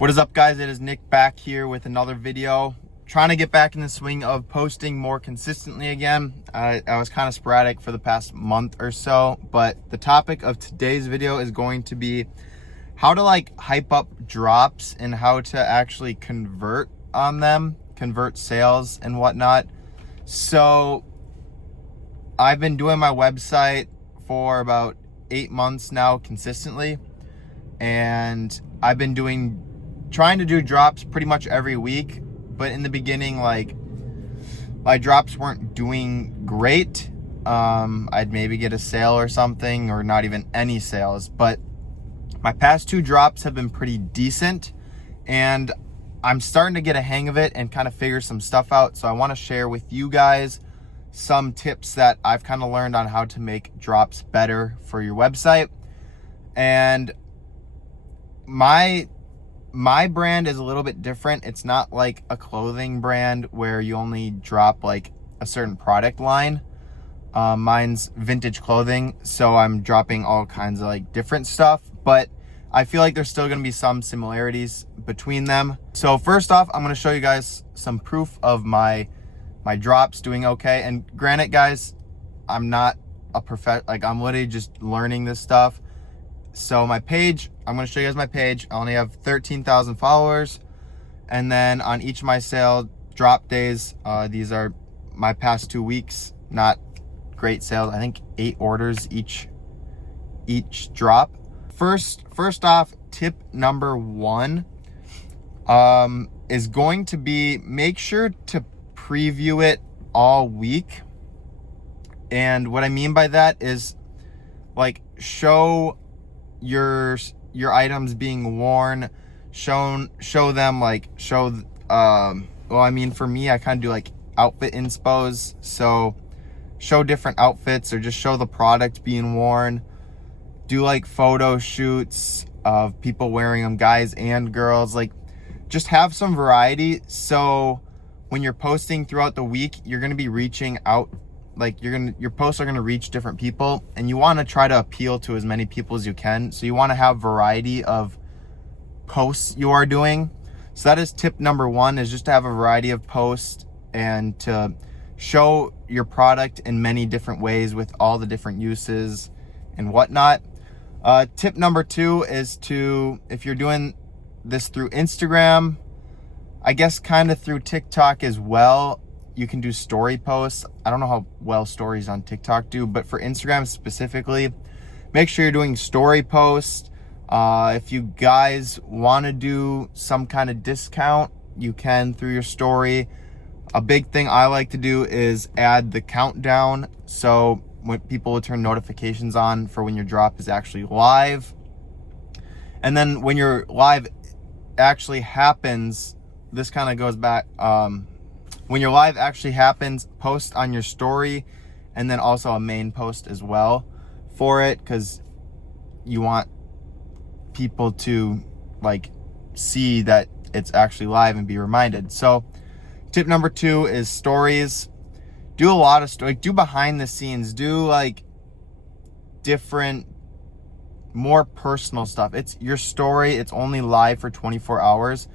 What is up, guys? It is Nick back here with another video. Trying to get back in the swing of posting more consistently again. I was kind of sporadic for the past month or so, but the topic of today's video is going to be how to hype up drops and how to actually convert on them, convert sales and whatnot. So I've been doing my website for about 8 months now consistently, and I've been trying to do drops pretty much every week. But in the beginning, my drops weren't doing great. I'd maybe get a sale or something, or not even any sales. But my past 2 drops have been pretty decent, and I'm starting to get a hang of it and kind of figure some stuff out. So I want to share with you guys some tips that I've kind of learned on how to make drops better for your website. And my brand is a little bit different. It's not like a clothing brand where you only drop like a certain product line. Mine's vintage clothing, so I'm dropping all kinds of different stuff, but I feel like there's still going to be some similarities between them. So first off, I'm going to show you guys some proof of my drops doing okay. And granted, guys, I'm not a I'm literally just learning this stuff. So my page, I'm going to show you guys my page. I only have 13,000 followers. And then on each of my sale drop days, these are my past 2 weeks, not great sales. I think 8 orders each drop. First off, tip number 1 is going to be, make sure to preview it all week. And what I mean by that is show your items being worn, show them well, I mean, for me, I kind of do outfit inspos, so show different outfits or just show the product being worn. Do photo shoots of people wearing them, guys and girls. Just have some variety, so when you're posting throughout the week, you're going to be reaching out. Your posts are going to reach different people, and you want to try to appeal to as many people as you can. So you want to have variety of posts you are doing. So that is tip number 1, is just to have a variety of posts and to show your product in many different ways with all the different uses and whatnot. Tip number 2 is if you're doing this through Instagram, I guess kind of through TikTok as well, you can do story posts. I don't know how well stories on TikTok do, but for Instagram specifically, make sure you're doing story posts. If you guys want to do some kind of discount, you can through your story. A big thing I like to do is add the countdown, so when people will turn notifications on for when your drop is actually live. And then when your live actually happens, this kind of goes back, when your live actually happens, post on your story, and then also a main post as well for it, because you want people to see that it's actually live and be reminded. So tip number 2 is stories. Do a lot of do behind the scenes, do different, more personal stuff. It's your story, it's only live for 24 hours.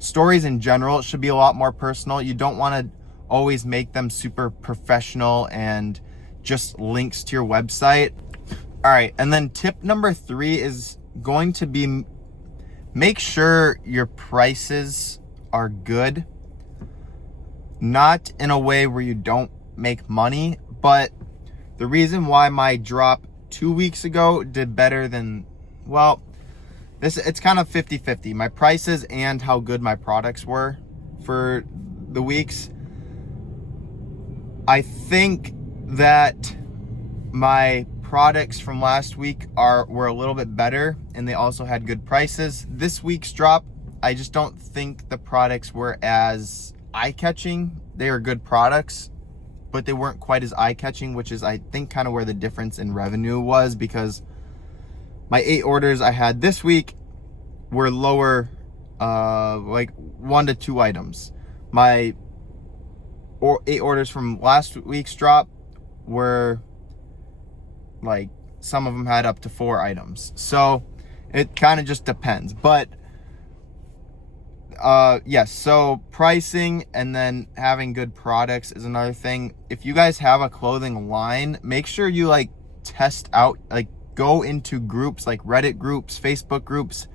Stories in general should be a lot more personal. You don't want to always make them super professional and just links to your website. All right, and then tip number 3 is going to be, make sure your prices are good. Not in a way where you don't make money, but the reason why my drop 2 weeks ago did better than, well, it's kind of 50-50, my prices and how good my products were for the weeks. I think that my products from last week were a little bit better, and they also had good prices. This week's drop, I just don't think the products were as eye-catching. They are good products, but they weren't quite as eye-catching, which is, I think, kind of where the difference in revenue was, because my 8 orders I had this week were lower, 1 to 2 items. My 8 orders from last week's drop were some of them had up to 4 items. So it kind of just depends. But yes, so pricing and then having good products is another thing. If you guys have a clothing line, make sure you like test out, like go into groups like Reddit groups, Facebook groups,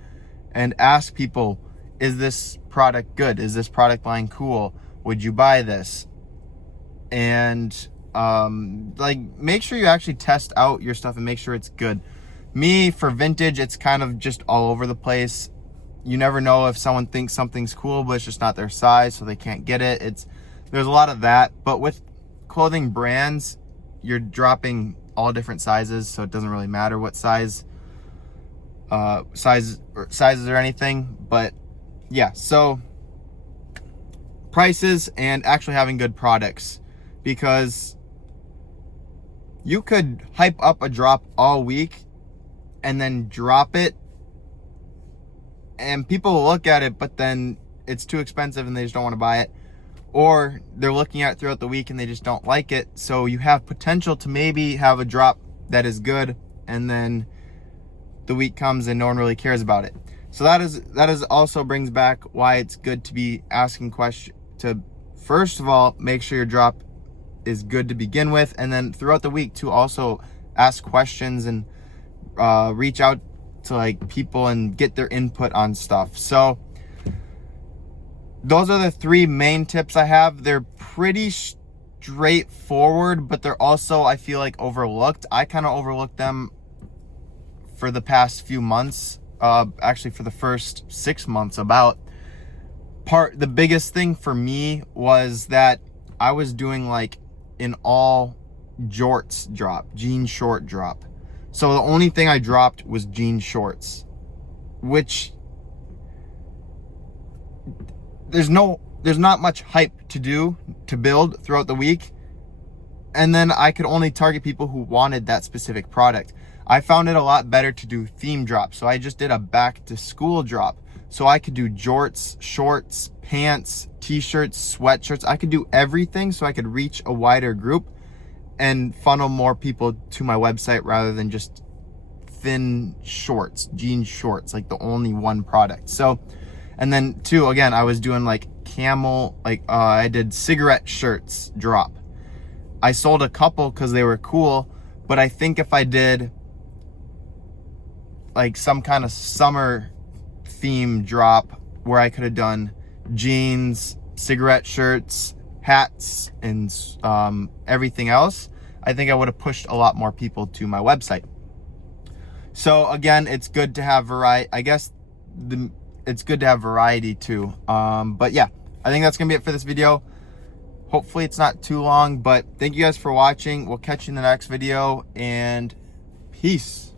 and ask people, is this product good? Is this product line cool? Would you buy this? And like make sure you actually test out your stuff and make sure it's good. Me, for vintage, it's kind of just all over the place. You never know if someone thinks something's cool, but it's just not their size, so they can't get it. There's a lot of that. But with clothing brands, you're dropping all different sizes, so it doesn't really matter what sizes or anything. But yeah, so prices and actually having good products, because you could hype up a drop all week and then drop it, and people will look at it, but then it's too expensive and they just don't want to buy it, or they're looking at it throughout the week and they just don't like it. So you have potential to maybe have a drop that is good, and then the week comes and no one really cares about it. So that is also brings back why it's good to be asking questions, to first of all make sure your drop is good to begin with, and then throughout the week to also ask questions and reach out to like people and get their input on stuff. So those are the 3 main tips I have. They're pretty straightforward, but they're also, I feel like, overlooked. I kind of overlooked them for the past few months, actually for the first 6 months. The biggest thing for me was that I was doing like an all jorts drop, jean short drop. So the only thing I dropped was jean shorts, which there's not much hype to build throughout the week. And then I could only target people who wanted that specific product. I found it a lot better to do theme drops. So I just did a back to school drop. So I could do jorts, shorts, pants, t-shirts, sweatshirts. I could do everything so I could reach a wider group and funnel more people to my website rather than just thin shorts, jean shorts, like the only one product. So, and then 2, again, I was doing like camel, like I did cigarette shirts drop. I sold a couple because they were cool, but I think if I did like some kind of summer theme drop where I could have done jeans, cigarette shirts, hats, and everything else, I think I would have pushed a lot more people to my website. So again, it's good to have variety. I guess it's good to have variety too. But yeah, I think that's gonna be it for this video. Hopefully it's not too long, but thank you guys for watching. We'll catch you in the next video, and peace.